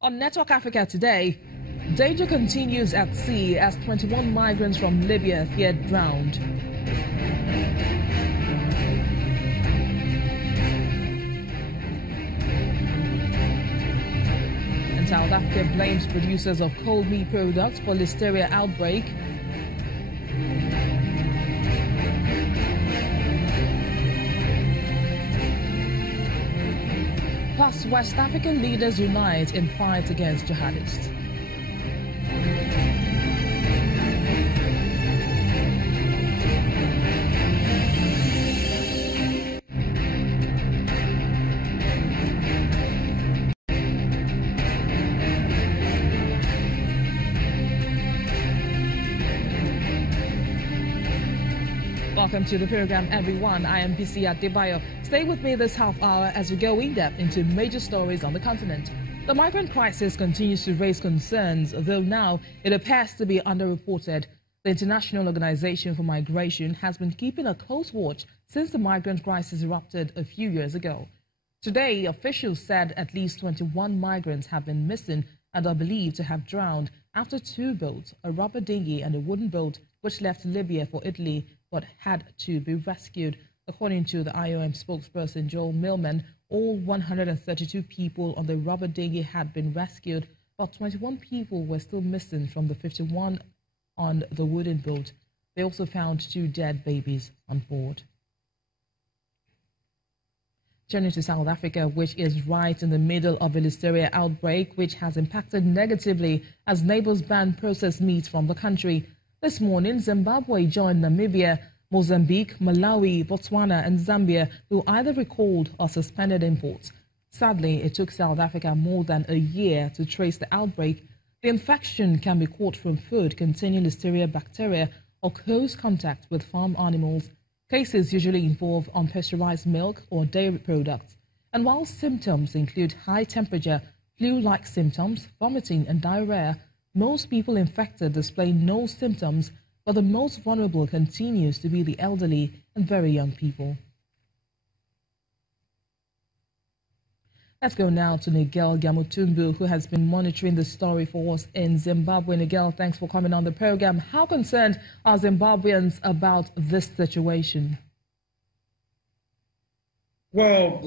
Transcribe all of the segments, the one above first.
On Network Africa today, danger continues at sea as 21 migrants from Libya feared drowned. And South Africa blames producers of cold meat products for Listeria outbreak. Plus, West African leaders unite in fight against jihadists. Welcome to the program, everyone. I am BC Adebayo. Stay with me this half hour as we go in-depth into major stories on the continent. The migrant crisis continues to raise concerns, though now it appears to be underreported. The International Organization for Migration has been keeping a close watch since the migrant crisis erupted a few years ago. Today, officials said at least 21 migrants have been missing and are believed to have drowned after two boats, a rubber dinghy and a wooden boat, which left Libya for Italy but had to be rescued. According to the IOM spokesperson Joel Millman, all 132 people on the rubber dinghy had been rescued, but 21 people were still missing from the 51 on the wooden boat. They also found two dead babies on board. Turning to South Africa, which is right in the middle of a Listeria outbreak, which has impacted negatively as neighbors ban processed meat from the country. This morning, Zimbabwe joined Namibia, Mozambique, Malawi, Botswana and Zambia, who either recalled or suspended imports. Sadly, it took South Africa more than a year to trace the outbreak. The infection can be caught from food containing Listeria bacteria or close contact with farm animals. Cases usually involve unpasteurized milk or dairy products. And while symptoms include high temperature, flu-like symptoms, vomiting and diarrhea, most people infected display no symptoms, but the most vulnerable continues to be the elderly and very young people. Let's go now to Nigel Gamutumbu, who has been monitoring the story for us in Zimbabwe. Nigel, thanks for coming on the program. How concerned are Zimbabweans about this situation? Well,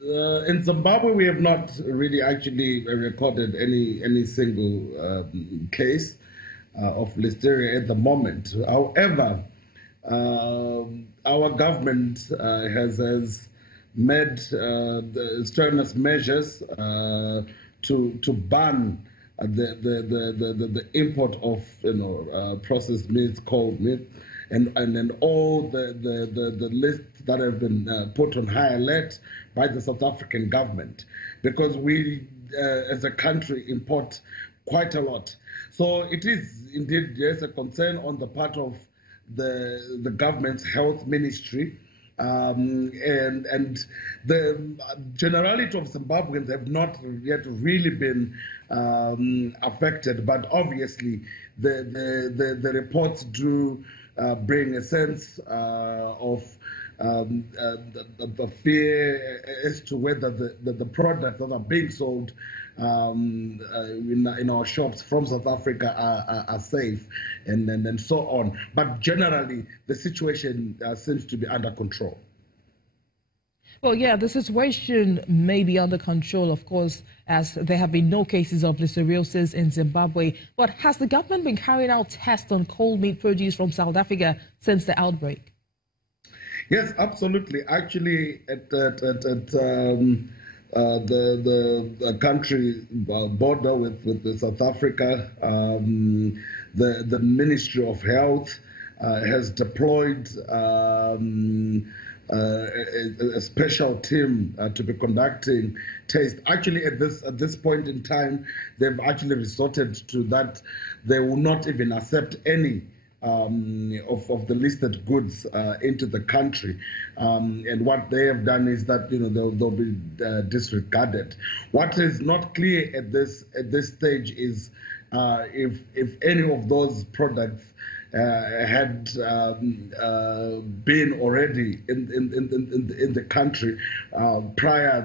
in Zimbabwe, we have not really actually recorded any single case of Listeria at the moment. However, our government has made strenuous measures to ban the import of processed meat, cold meat, and then all the lists that have been put on high alert by the South African government, because we as a country import quite a lot. So it is indeed, yes, a concern on the part of the government's health ministry. And the generality of Zimbabweans have not yet really been affected, but obviously the reports do bring a sense of the fear as to whether the products that are being sold in our shops from South Africa are safe, and so on. But generally, the situation seems to be under control. Well, yeah, the situation may be under control, of course, as there have been no cases of listeriosis in Zimbabwe. But has the government been carrying out tests on cold meat produce from South Africa since the outbreak? Yes, absolutely. Actually, at the country border with South Africa, the Ministry of Health has deployed a special team to be conducting tests. Actually, at this point in time, they've actually resorted to that. They will not even accept any of the listed goods into the country, and what they have done is that they'll be disregarded. What is not clear at this stage is if any of those products had been already in the country prior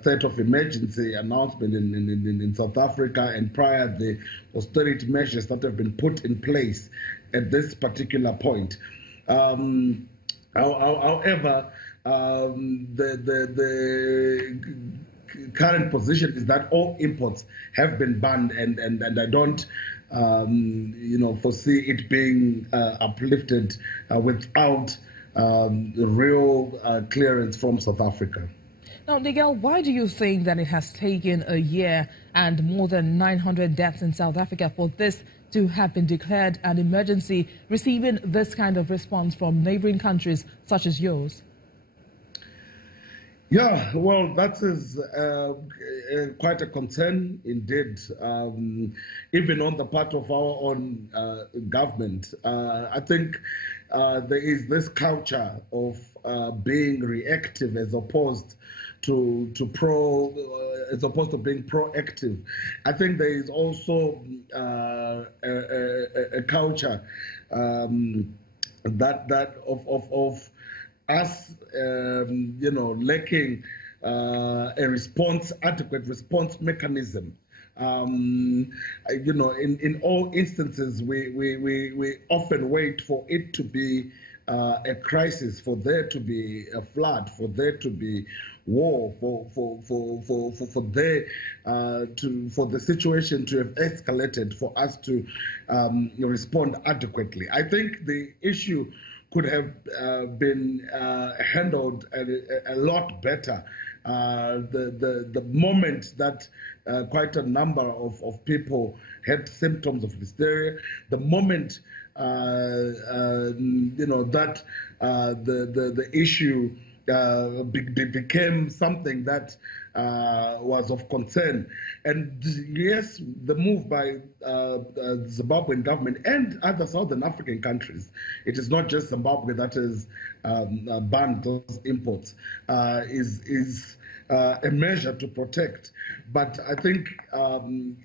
state of emergency announcement in South Africa, and prior the austerity measures that have been put in place at this particular point. However, the current position is that all imports have been banned, and I don't foresee it being uplifted without real clearance from South Africa. Now, Nigel, why do you think that it has taken a year and more than 900 deaths in South Africa for this to have been declared an emergency, receiving this kind of response from neighboring countries such as yours? Yeah, well, that is quite a concern indeed, even on the part of our own government. I think there is this culture of being reactive as opposed to being proactive. I think there is also a culture that of us, lacking adequate response mechanism. In all instances, we often wait for it to be a crisis, for there to be a flood, for there to be war, for the situation to have escalated, for us to respond adequately. I think the issue could have been handled a lot better. The moment that quite a number of people had symptoms of hysteria, the moment that the issue became something that was of concern. And yes, the move by the Zimbabwean government and other Southern African countries, it is not just Zimbabwe that has banned those imports, is a measure to protect. But I think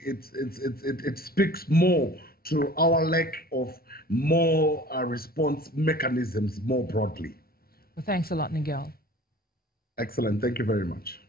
it speaks more to our lack of more response mechanisms more broadly. Well, thanks a lot, Nigel. Excellent. Thank you very much.